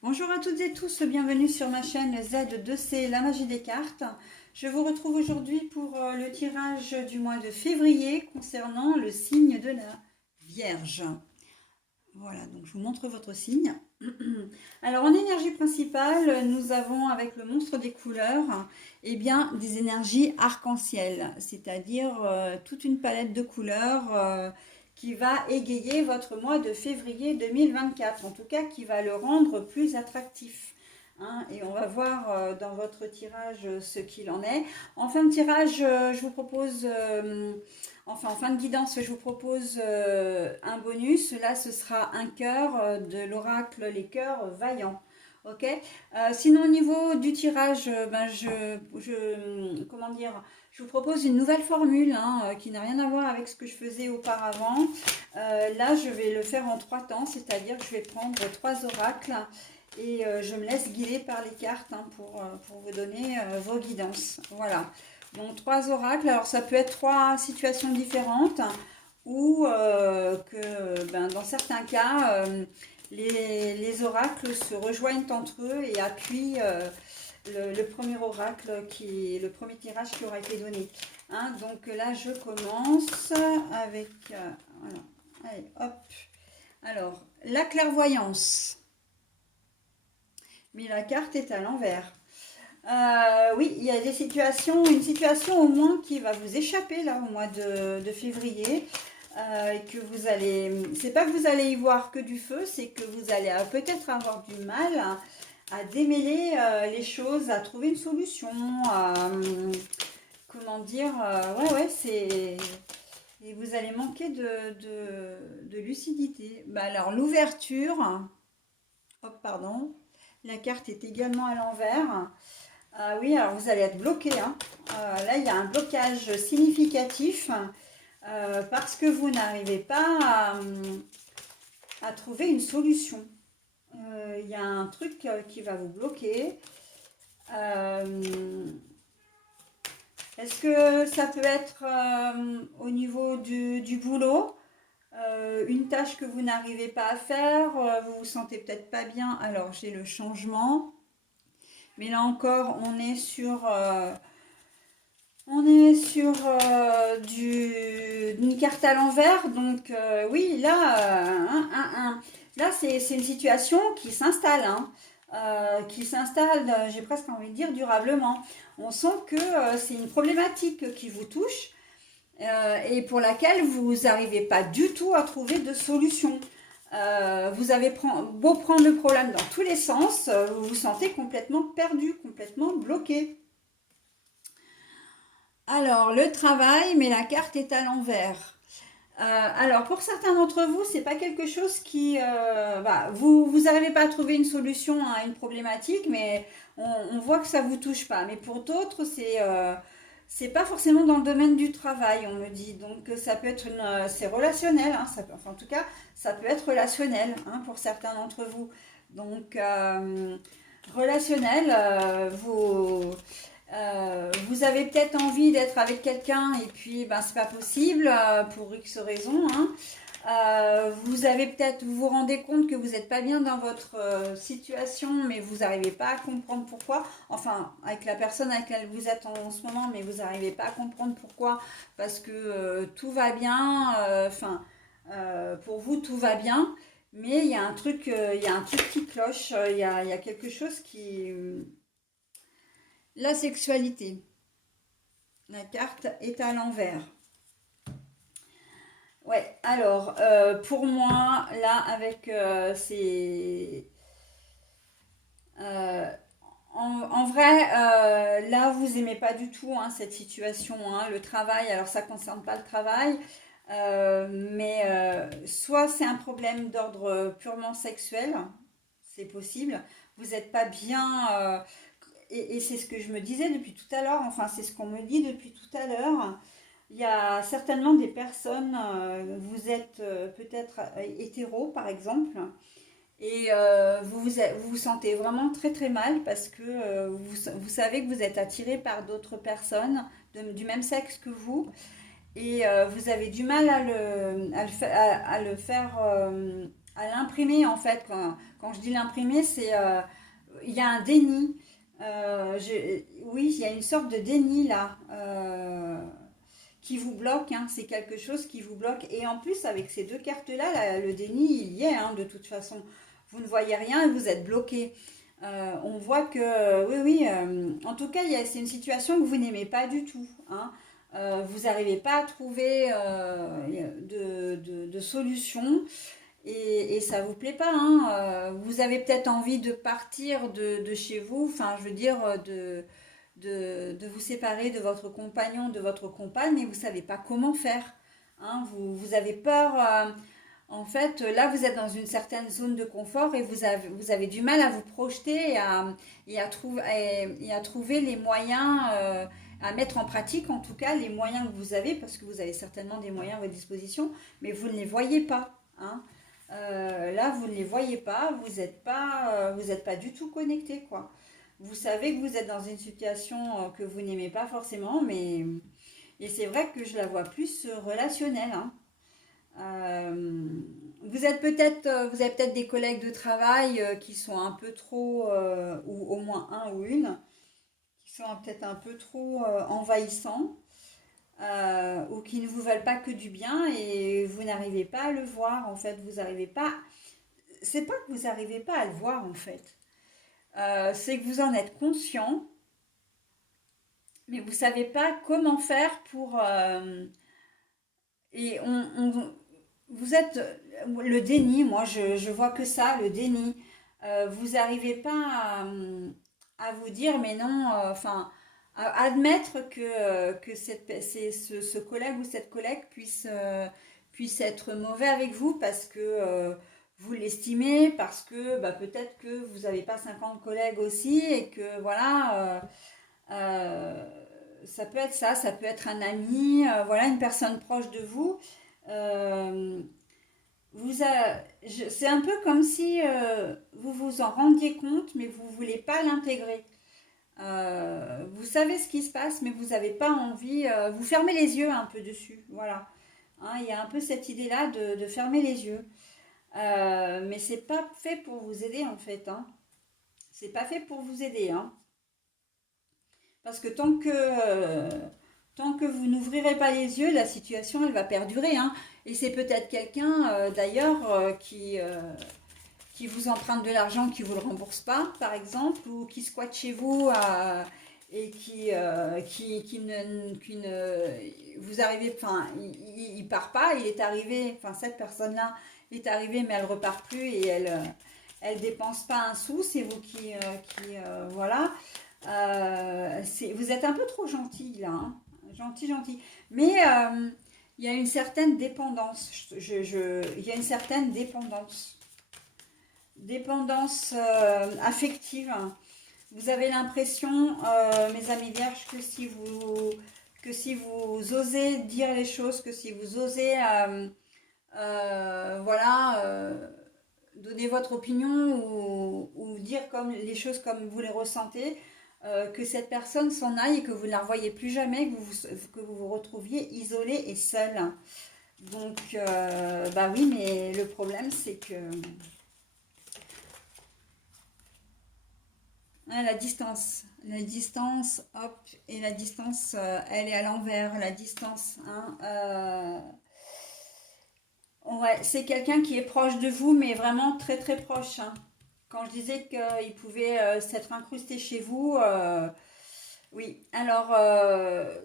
Bonjour à toutes et tous, bienvenue sur ma chaîne Z2C, la magie des cartes. Je vous retrouve aujourd'hui pour le tirage du mois de février concernant le signe de la Vierge. Voilà, donc je vous montre votre signe. Alors en énergie principale, nous avons avec le monstre des couleurs, eh bien, des énergies arc-en-ciel, c'est-à-dire toute une palette de couleurs qui va égayer votre mois de février 2024, en tout cas qui va le rendre plus attractif. Hein, et on va voir dans votre tirage ce qu'il en est. En fin de tirage, je vous propose enfin, en fin de guidance, je vous propose un bonus. Là, ce sera un cœur de l'oracle Les Cœurs Vaillants. Ok. Sinon, au niveau du tirage, comment dire, je vous propose une nouvelle formule hein, qui n'a rien à voir avec ce que je faisais auparavant. Là, je vais le faire en 3 temps, c'est-à-dire que je vais prendre 3 oracles et je me laisse guider par les cartes hein, pour vous donner vos guidances. Voilà. Donc 3 oracles, alors ça peut être 3 situations différentes ou dans certains cas, les oracles se rejoignent entre eux et appuient le premier oracle, le premier tirage qui aura été donné. Hein, donc là, je commence avec... voilà. Allez, hop. Alors, la clairvoyance. Mais la carte est à l'envers. Oui, il y a des situations, une situation au moins qui va vous échapper là au mois de février. Et que vous allez, c'est pas que vous allez y voir que du feu, c'est que vous allez peut-être avoir du mal à démêler les choses, à trouver une solution, comment dire, ouais, c'est. Et vous allez manquer de lucidité. Bah alors, l'ouverture, hop, pardon, la carte est également à l'envers. Oui, alors vous allez être bloqué. Hein. Là, il y a un blocage significatif parce que vous n'arrivez pas à trouver une solution. Il y a un truc qui va vous bloquer. Est-ce que ça peut être au niveau du boulot une tâche que vous n'arrivez pas à faire, vous vous sentez peut-être pas bien, alors j'ai le changement. Mais là encore, on est sur une carte à l'envers. Donc oui, là c'est une situation qui s'installe. Hein, qui s'installe, j'ai presque envie de dire, durablement. On sent que c'est une problématique qui vous touche et pour laquelle vous n'arrivez pas du tout à trouver de solution. Vous avez beau prendre le problème dans tous les sens, vous vous sentez complètement perdu, complètement bloqué. Alors, le travail, mais la carte est à l'envers. Alors, pour certains d'entre vous, c'est pas quelque chose qui... vous n'arrivez pas à trouver une solution à une problématique, mais on voit que ça vous touche pas. Mais pour d'autres, c'est pas forcément dans le domaine du travail, on me dit. Donc, ça peut être c'est relationnel, hein, enfin, en tout cas, ça peut être relationnel hein, pour certains d'entre vous. Donc, relationnel, vous avez peut-être envie d'être avec quelqu'un et puis ben, c'est pas possible pour X raisons. Hein. Vous vous rendez compte que vous n'êtes pas bien dans votre situation, mais vous n'arrivez pas à comprendre pourquoi. Enfin, avec la personne avec laquelle vous êtes en ce moment, mais vous n'arrivez pas à comprendre pourquoi, parce que tout va bien. Pour vous, tout va bien, mais il y a un truc qui cloche. Il y a quelque chose qui la sexualité. La carte est à l'envers. Ouais, alors pour moi, là, avec ces. euh, en vrai, là, vous aimez pas du tout hein, cette situation. Hein, le travail, alors ça concerne pas le travail, mais soit c'est un problème d'ordre purement sexuel, c'est possible. Vous n'êtes pas bien. Et c'est ce que je me disais depuis tout à l'heure, enfin c'est ce qu'on me dit depuis tout à l'heure. Il y a certainement des personnes, vous êtes peut-être hétéro par exemple, et vous vous sentez vraiment très très mal parce que vous savez que vous êtes attiré par d'autres personnes du même sexe que vous, et vous avez du mal à le faire à l'imprimer en fait. Quand je dis l'imprimer, c'est il y a un déni. Oui, il y a une sorte de déni là qui vous bloque. Hein. C'est quelque chose qui vous bloque. Et en plus, avec ces deux cartes-là, le déni, il y est hein, de toute façon. Vous ne voyez rien et vous êtes bloqué. On voit que, oui, oui, en tout cas, c'est une situation que vous n'aimez pas du tout. Hein. Vous n'arrivez pas à trouver de solution et ça vous plaît pas. Hein. Vous avez peut-être envie de partir de chez vous, enfin, je veux dire, de vous séparer de votre compagnon, de votre compagne, mais vous savez pas comment faire. Hein. Vous avez peur. En fait, là, vous êtes dans une certaine zone de confort et vous avez du mal à vous projeter et à trouver les moyens, à mettre en pratique, en tout cas, les moyens que vous avez, parce que vous avez certainement des moyens à votre disposition, mais vous ne les voyez pas. Hein. Là, vous ne les voyez pas, vous n'êtes pas du tout connecté, quoi. Vous savez que vous êtes dans une situation que vous n'aimez pas forcément, mais et c'est vrai que je la vois plus relationnelle. Hein. Vous avez peut-être des collègues de travail qui sont un peu trop, ou au moins un ou une, qui sont peut-être un peu trop envahissants, ou qui ne vous veulent pas que du bien et vous n'arrivez pas à le voir en fait. Vous n'arrivez pas. C'est pas que vous n'arrivez pas à le voir en fait. C'est que vous en êtes conscient, mais vous savez pas comment faire pour. Et vous êtes le déni. Moi, je vois que ça, le déni. Vous n'arrivez pas à vous dire, mais non. Enfin, à admettre que ce collègue ou cette collègue puisse être mauvais avec vous parce que vous l'estimez, parce que bah, peut-être que vous n'avez pas 50 collègues aussi et que voilà. Ça peut être ça, ça peut être un ami, voilà, une personne proche de vous. Euh, c'est un peu comme si vous vous en rendiez compte, mais vous ne voulez pas l'intégrer. Vous savez ce qui se passe, mais vous n'avez pas envie. Vous fermez les yeux un peu dessus, voilà. Hein, il y a un peu cette idée-là de fermer les yeux. Mais c'est pas fait pour vous aider en fait. Hein. C'est pas fait pour vous aider. Hein. Parce que tant que vous n'ouvrirez pas les yeux, la situation, elle va perdurer. Hein. Et c'est peut-être quelqu'un, d'ailleurs, qui vous emprunte de l'argent, qui ne vous le rembourse pas, par exemple, ou qui squatte chez vous et qui ne... Vous arrivez... Enfin, il part pas, il est arrivé... Enfin, cette personne-là est arrivée, mais elle repart plus et elle dépense pas un sou. C'est vous voilà. Vous êtes un peu trop gentil là, hein. Gentil, gentil. Mais il y a une certaine dépendance. Il y a une certaine dépendance affective. Vous avez l'impression, mes amis vierges, que si vous osez dire les choses, que si vous osez, voilà. Donner votre opinion ou dire comme les choses comme vous les ressentez, que cette personne s'en aille et que vous ne la revoyez plus jamais, que vous vous retrouviez isolé et seul. Donc, bah oui, mais le problème, c'est que hein, la distance, hop, et la distance, elle est à l'envers, la distance. Hein, ouais, c'est quelqu'un qui est proche de vous, mais vraiment très très proche. Hein. Quand je disais qu'il pouvait s'être incrusté chez vous, oui. Alors,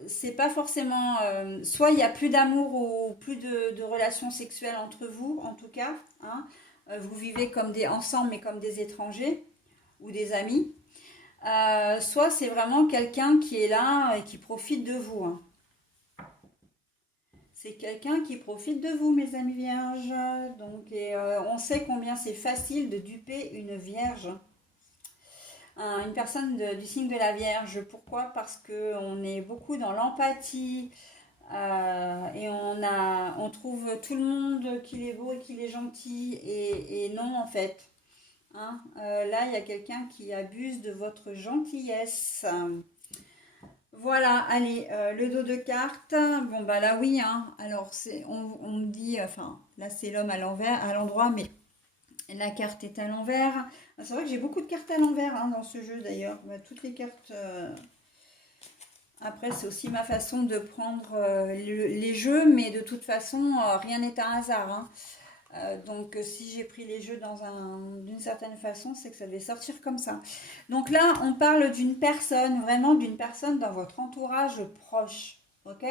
c'est pas forcément. Soit il y a plus d'amour ou plus de relations sexuelles entre vous, en tout cas. Hein. Vous vivez comme ensemble, mais comme des étrangers ou des amis. Soit c'est vraiment quelqu'un qui est là et qui profite de vous. Hein. C'est quelqu'un qui profite de vous, mes amis vierges. Donc, on sait combien c'est facile de duper une vierge, une personne du signe de la Vierge. Pourquoi? Parce qu'on est beaucoup dans l'empathie et on trouve tout le monde qu'il est beau et qu'il est gentil et non en fait. Hein. Là, il y a quelqu'un qui abuse de votre gentillesse. Voilà, allez, le dos de cartes. Bon, bah là, oui, hein. Alors, on me dit, enfin, là, c'est l'homme à l'envers, à l'endroit, mais La carte est à l'envers. C'est vrai que j'ai beaucoup de cartes à l'envers hein, dans ce jeu d'ailleurs. Toutes les cartes... Après, c'est aussi ma façon de prendre les jeux, mais de toute façon, rien n'est un hasard. Hein. Donc, si j'ai pris les jeux d'une certaine façon, c'est que ça devait sortir comme ça. Donc là, on parle d'une personne, vraiment d'une personne dans votre entourage proche, ok?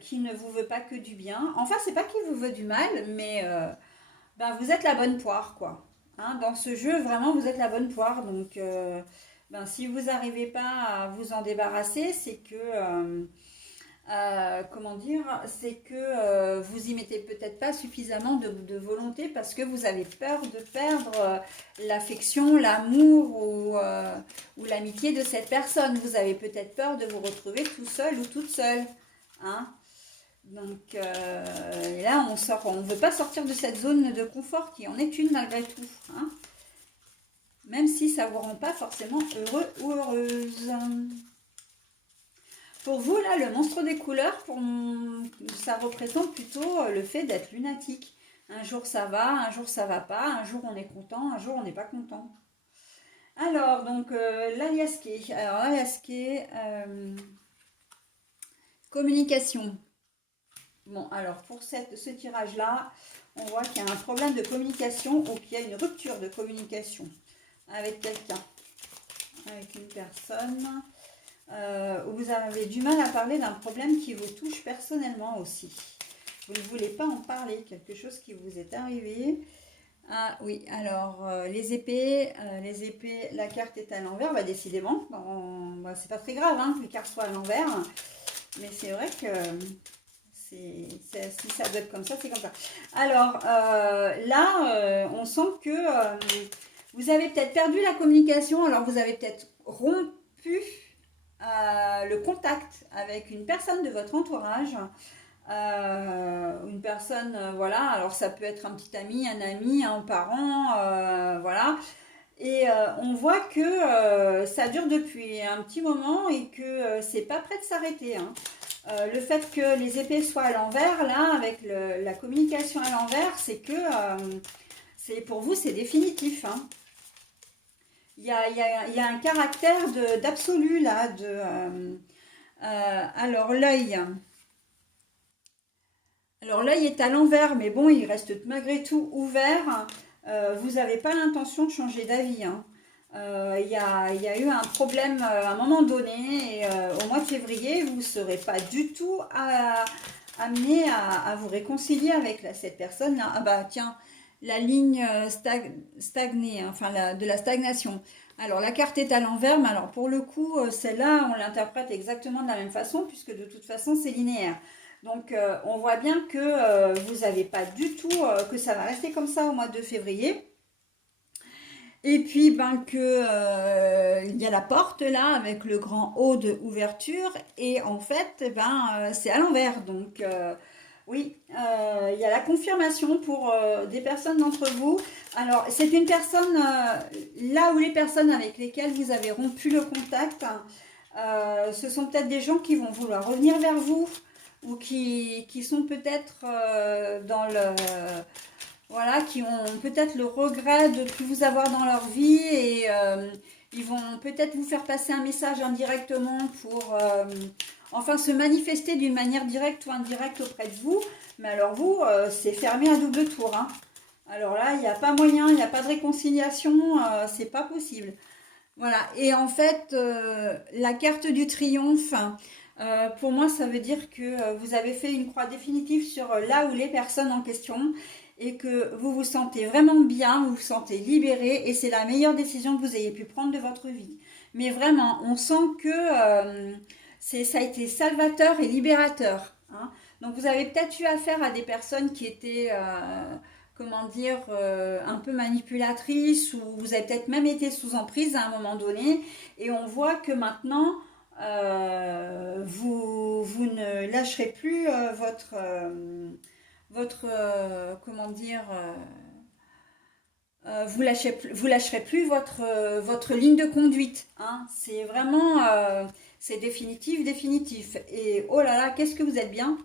Qui ne vous veut pas que du bien. Enfin, c'est pas qu'il vous veut du mal, mais ben, vous êtes la bonne poire, quoi. Hein, dans ce jeu, vraiment, vous êtes la bonne poire. Donc, ben, si vous n'arrivez pas à vous en débarrasser, c'est que, comment dire, c'est que vous y mettez peut-être pas suffisamment de volonté parce que vous avez peur de perdre l'affection, l'amour ou l'amitié de cette personne. Vous avez peut-être peur de vous retrouver tout seul ou toute seule. Hein. Donc et là, on ne veut pas sortir de cette zone de confort qui en est une malgré tout. Hein. Même si ça ne vous rend pas forcément heureux ou heureuse. Pour vous, là, le monstre des couleurs, ça représente plutôt le fait d'être lunatique. Un jour ça va, un jour ça va pas, un jour on est content, un jour on n'est pas content. Alors, donc, l'aliasqué. Alors, l'aliasqué, communication. Bon, alors, pour ce tirage-là, on voit qu'il y a un problème de communication ou qu'il y a une rupture de communication avec quelqu'un, avec une personne. Où vous avez du mal à parler d'un problème qui vous touche personnellement aussi. Vous ne voulez pas en parler, quelque chose qui vous est arrivé. Ah oui, alors les épées, la carte est à l'envers, bah, décidément, bah, c'est pas très grave hein, que les cartes soient à l'envers, mais c'est vrai que si ça doit être comme ça, c'est comme ça. Alors là, on sent que vous avez peut-être perdu la communication, alors vous avez peut-être rompu le contact avec une personne de votre entourage, une personne, voilà, alors ça peut être un petit ami, un ami, un parent, voilà, et on voit que ça dure depuis un petit moment et que c'est pas prêt de s'arrêter. Hein. Le fait que les épées soient à l'envers, là, avec la communication à l'envers, c'est que pour vous, c'est définitif. Hein. Il y a un caractère d'absolu là. Alors l'œil. Alors l'œil est à l'envers, mais bon, il reste malgré tout ouvert. Vous n'avez pas l'intention de changer d'avis. Hein. Il y a eu un problème à un moment donné, et au mois de février, vous ne serez pas du tout amené à vous réconcilier avec cette personne-là. Ah bah tiens, la ligne stagnée, hein, enfin de la stagnation. Alors la carte est à l'envers, mais alors pour le coup, celle-là, on l'interprète exactement de la même façon, puisque de toute façon, c'est linéaire. Donc on voit bien que vous n'avez pas du tout, que ça va rester comme ça au mois de février. Et puis, ben, il y a la porte là, avec le grand O de ouverture, et en fait, ben, c'est à l'envers. Donc, oui, il y a la confirmation pour des personnes d'entre vous. Alors, c'est une personne, là où les personnes avec lesquelles vous avez rompu le contact, ce sont peut-être des gens qui vont vouloir revenir vers vous, ou qui sont peut-être dans le... Voilà, qui ont peut-être le regret de ne plus vous avoir dans leur vie et ils vont peut-être vous faire passer un message indirectement pour enfin se manifester d'une manière directe ou indirecte auprès de vous. Mais alors vous, c'est fermé à double tour. Hein. Alors là, il n'y a pas moyen, il n'y a pas de réconciliation, c'est pas possible. Voilà, et en fait, la carte du triomphe, pour moi, ça veut dire que vous avez fait une croix définitive sur là où les personnes en question et que vous vous sentez vraiment bien, vous vous sentez libéré et c'est la meilleure décision que vous ayez pu prendre de votre vie. Mais vraiment, on sent que ça a été salvateur et libérateur. Hein. Donc vous avez peut-être eu affaire à des personnes qui étaient, comment dire, un peu manipulatrices ou vous avez peut-être même été sous emprise à un moment donné et on voit que maintenant, vous ne lâcherez plus comment dire, vous lâcherez plus votre ligne de conduite. Hein. C'est vraiment, c'est définitif. Et oh là là, qu'est-ce que vous êtes bien.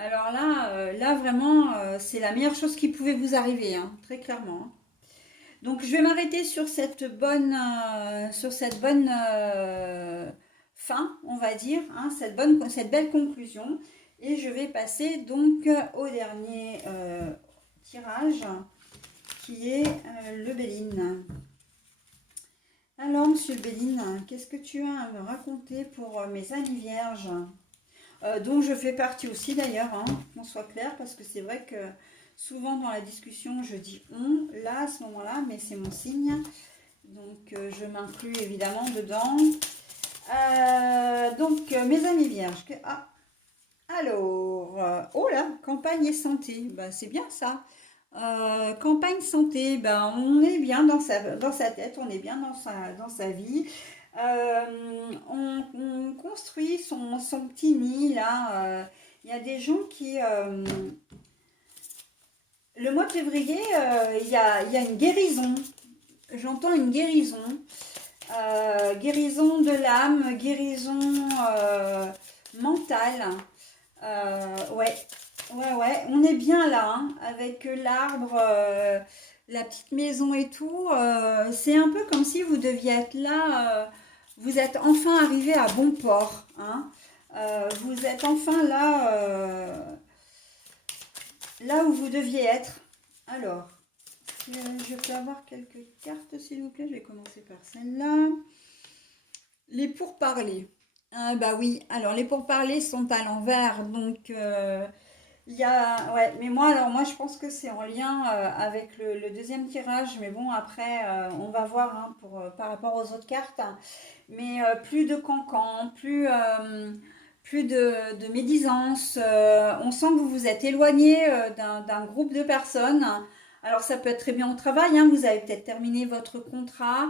Alors là, là vraiment, c'est la meilleure chose qui pouvait vous arriver, hein, très clairement, hein. Donc je vais m'arrêter sur cette bonne fin, on va dire, hein, cette belle conclusion. Et je vais passer donc au dernier tirage, qui est le Béline. Alors, monsieur Béline, qu'est-ce que tu as à me raconter pour mes amis vierges, dont je fais partie aussi d'ailleurs, hein, qu'on soit clair, parce que c'est vrai que souvent dans la discussion, je dis on, là, à ce moment-là, mais c'est mon signe. Donc, je m'inclus évidemment dedans. Mes amis vierges. Alors, oh là, campagne et santé. Ben, c'est bien ça. Campagne santé, ben, on est bien dans sa tête, on est bien dans sa vie. On construit son petit nid là. Il y a des gens qui, le mois de février, il y a une guérison. J'entends une guérison. Guérison de l'âme, guérison mentale. Ouais, ouais, on est bien là, hein, avec l'arbre, la petite maison et tout. C'est un peu comme si vous deviez être là. Vous êtes enfin arrivé à bon port, hein. Vous êtes enfin là, là où vous deviez être. Alors, je peux avoir quelques cartes, s'il vous plaît. Je vais commencer par celle-là. Les pourparlers. Ah bah oui, alors les pourparlers sont à l'envers, donc il y a... Ouais, mais moi je pense que c'est en lien avec le deuxième tirage, mais bon après on va voir, hein, par rapport aux autres cartes. Mais plus de cancans, plus de médisance, on sent que vous vous êtes éloigné d'un groupe de personnes. Alors ça peut être très bien au travail, hein, vous avez peut-être terminé votre contrat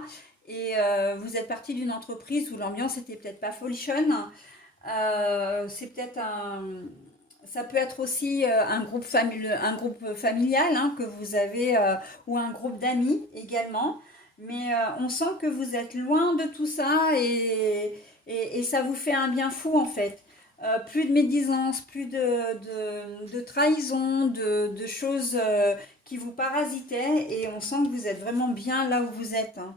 et vous êtes parti d'une entreprise où l'ambiance était peut-être pas folichonne. C'est peut-être ça peut être aussi un groupe familial, hein, que vous avez, ou un groupe d'amis également. Mais on sent que vous êtes loin de tout ça et ça vous fait un bien fou en fait. Plus de médisance, plus de trahison, de choses qui vous parasitaient et on sent que vous êtes vraiment bien là où vous êtes, hein.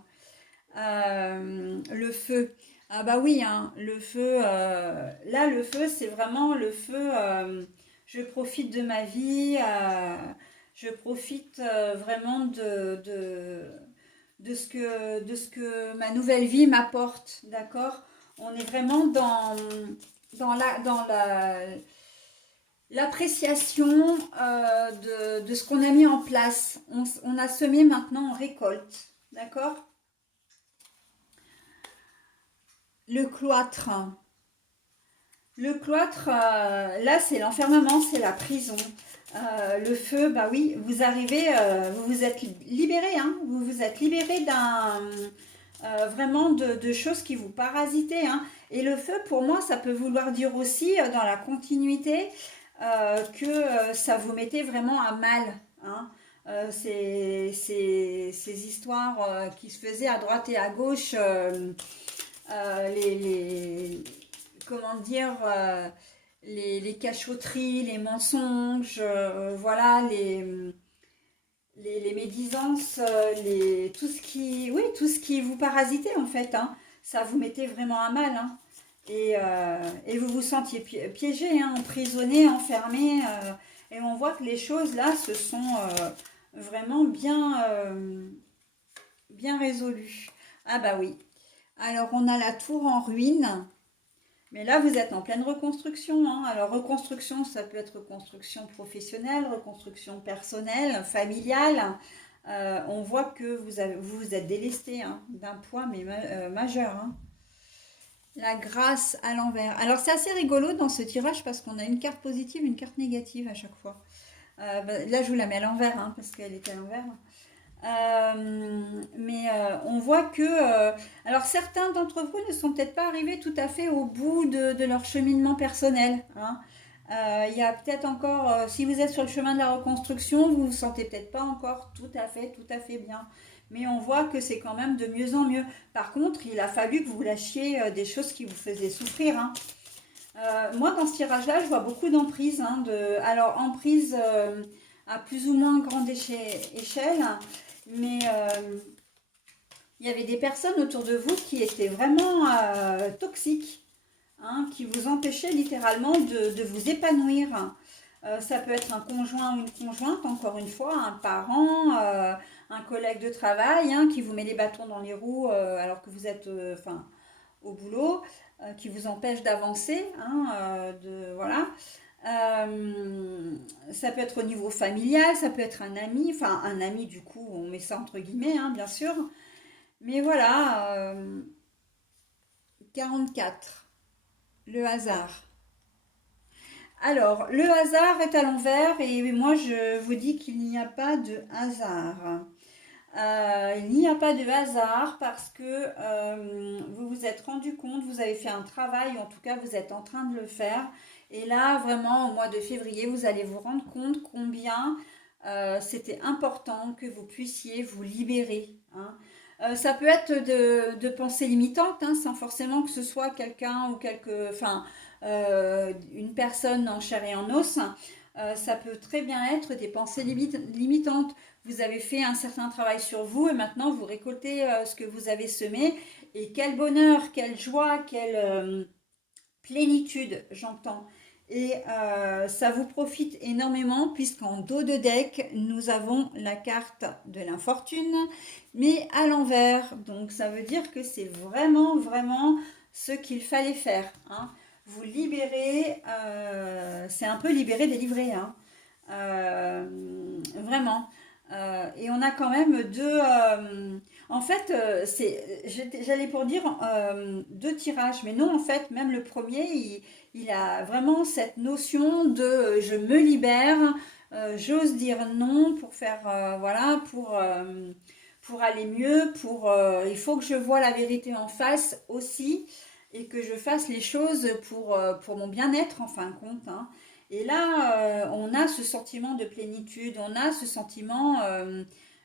Le feu. Ah bah oui, hein, le feu. Là, le feu, c'est vraiment le feu. Je profite de ma vie. Je profite vraiment de ce que ma nouvelle vie m'apporte. D'accord? On est vraiment dans l'appréciation de ce qu'on a mis en place. On a semé, maintenant on récolte. D'accord? Le cloître. Le cloître, là, c'est l'enfermement, c'est la prison. Le feu, bah oui, vous arrivez, vous vous êtes libéré, hein, vous vous êtes libéré vraiment de choses qui vous parasitaient, hein. Et le feu, pour moi, ça peut vouloir dire aussi, dans la continuité, que ça vous mettait vraiment à mal, hein. Ces histoires qui se faisaient à droite et à gauche, comment dire, les cachotteries, les mensonges, voilà, les médisances, tout ce qui, oui, tout ce qui vous parasitait en fait, hein, ça vous mettait vraiment à mal, hein. Et vous vous sentiez piégé, hein, emprisonné, enfermé, et on voit que les choses là se sont vraiment bien résolues. Ah bah oui. Alors on a la tour en ruine. Mais là, vous êtes en pleine reconstruction, hein. Alors, reconstruction, ça peut être reconstruction professionnelle, reconstruction personnelle, familiale. On voit que vous vous êtes délesté, hein, d'un poids mais majeur, hein. La grâce à l'envers. Alors, c'est assez rigolo dans ce tirage parce qu'on a une carte positive, une carte négative à chaque fois. Là, je vous la mets à l'envers, hein, parce qu'elle est à l'envers. On voit que... alors certains d'entre vous ne sont peut-être pas arrivés tout à fait au bout de leur cheminement personnel, hein. Il y a peut-être encore... si vous êtes sur le chemin de la reconstruction, vous ne vous sentez peut-être pas encore tout à fait bien. Mais on voit que c'est quand même de mieux en mieux. Par contre, il a fallu que vous lâchiez des choses qui vous faisaient souffrir, hein. Moi, dans ce tirage-là, je vois beaucoup d'emprises. Hein, alors, emprise à plus ou moins grande échelle, mais il y avait des personnes autour de vous qui étaient vraiment toxiques, hein, qui vous empêchaient littéralement de vous épanouir. Ça peut être un conjoint ou une conjointe, encore une fois, un parent, un collègue de travail, hein, qui vous met les bâtons dans les roues alors que vous êtes au boulot, qui vous empêche d'avancer. Hein, voilà. Ça peut être au niveau familial, ça peut être un ami, enfin un ami du coup, on met ça entre guillemets, hein, bien sûr. Mais voilà, 44, le hasard. Alors, le hasard est à l'envers et moi je vous dis qu'il n'y a pas de hasard. Il n'y a pas de hasard parce que vous vous êtes rendu compte, vous avez fait un travail, en tout cas vous êtes en train de le faire. Et là, vraiment, au mois de février, vous allez vous rendre compte combien c'était important que vous puissiez vous libérer. Hein. Ça peut être de pensées limitantes, hein, sans forcément que ce soit quelqu'un ou une personne en chair et en os. Ça peut très bien être des pensées limitantes. Vous avez fait un certain travail sur vous et maintenant vous récoltez ce que vous avez semé. Et quel bonheur, quelle joie, quelle plénitude, j'entends. Et ça vous profite énormément puisqu'en dos de deck, nous avons la carte de l'infortune, mais à l'envers. Donc ça veut dire que c'est vraiment, vraiment ce qu'il fallait faire. Hein. Vous libérez, c'est un peu libérer, délivrer. Hein. Vraiment. Et on a quand même deux. En fait, j'allais pour dire deux tirages, mais non, en fait, même le premier, il a vraiment cette notion de je me libère, j'ose dire non pour faire, voilà, pour aller mieux, il faut que je vois la vérité en face aussi et que je fasse les choses pour mon bien-être en fin de compte. Hein. Et là, on a ce sentiment de plénitude, on a ce sentiment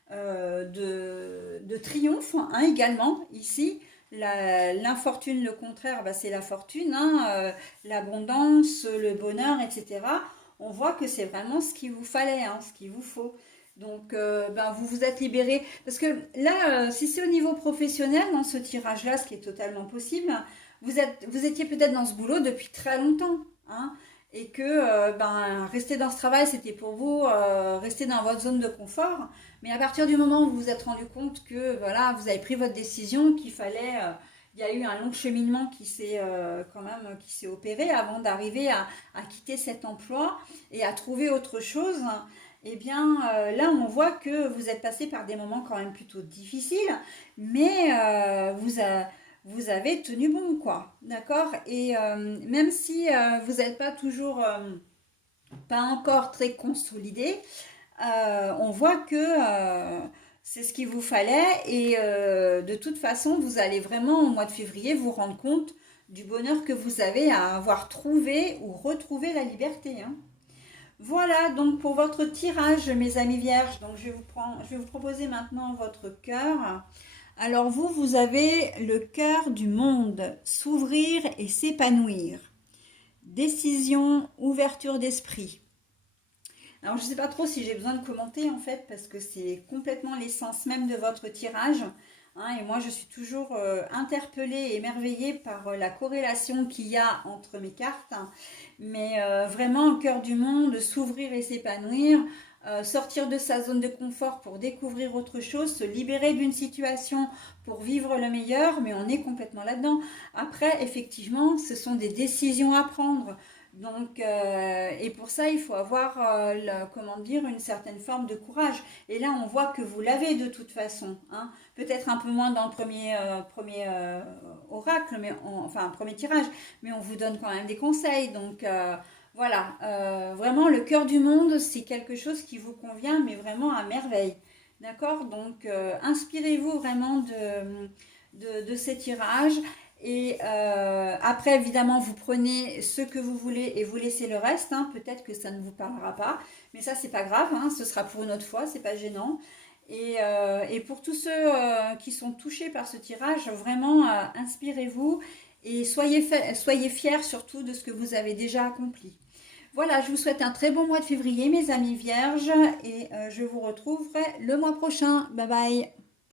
de triomphe hein, également ici. L'infortune, le contraire, bah, c'est la fortune, hein, l'abondance, le bonheur, etc. On voit que c'est vraiment ce qu'il vous fallait, hein, ce qu'il vous faut. Donc, ben, vous vous êtes libéré. Parce que là, si c'est au niveau professionnel, dans ce tirage-là, ce qui est totalement possible, vous étiez peut-être dans ce boulot depuis très longtemps. Hein, et que ben, rester dans ce travail, c'était pour vous rester dans votre zone de confort. Mais à partir du moment où vous vous êtes rendu compte que voilà, vous avez pris votre décision, qu'il fallait, il y a eu un long cheminement qui s'est quand même qui s'est opéré avant d'arriver à quitter cet emploi et à trouver autre chose. Eh bien, là, on voit que vous êtes passé par des moments quand même plutôt difficiles, mais vous avez tenu bon, quoi. D'accord. Et même si vous n'êtes pas toujours, pas encore très consolidé, on voit que c'est ce qu'il vous fallait. Et de toute façon, vous allez vraiment, au mois de février, vous rendre compte du bonheur que vous avez à avoir trouvé ou retrouvé la liberté. Hein. Voilà donc pour votre tirage, mes amis vierges. Donc je vais vous proposer maintenant votre cœur. Alors vous, vous avez le cœur du monde, s'ouvrir et s'épanouir. Décision, ouverture d'esprit. Alors je ne sais pas trop si j'ai besoin de commenter en fait parce que c'est complètement l'essence même de votre tirage. Hein, et moi je suis toujours interpellée et émerveillée par la corrélation qu'il y a entre mes cartes. Mais vraiment au cœur du monde, s'ouvrir et s'épanouir. Sortir de sa zone de confort pour découvrir autre chose, se libérer d'une situation pour vivre le meilleur, mais on est complètement là-dedans. Après, effectivement, ce sont des décisions à prendre. Donc, et pour ça, il faut avoir, comment dire, une certaine forme de courage. Et là, on voit que vous l'avez de toute façon. Hein. Peut-être un peu moins dans le premier oracle, enfin, premier tirage, mais on vous donne quand même des conseils. Donc, voilà, vraiment le cœur du monde, c'est quelque chose qui vous convient, mais vraiment à merveille. D'accord. Donc, inspirez-vous vraiment de ces tirages. Et après, évidemment, vous prenez ce que vous voulez et vous laissez le reste. Hein. Peut-être que ça ne vous parlera pas, mais ça, c'est pas grave. Hein. Ce sera pour une autre fois, c'est pas gênant. Et pour tous ceux qui sont touchés par ce tirage, vraiment, inspirez-vous et soyez fiers surtout de ce que vous avez déjà accompli. Voilà, je vous souhaite un très bon mois de février, mes amis vierges, et je vous retrouverai le mois prochain. Bye bye!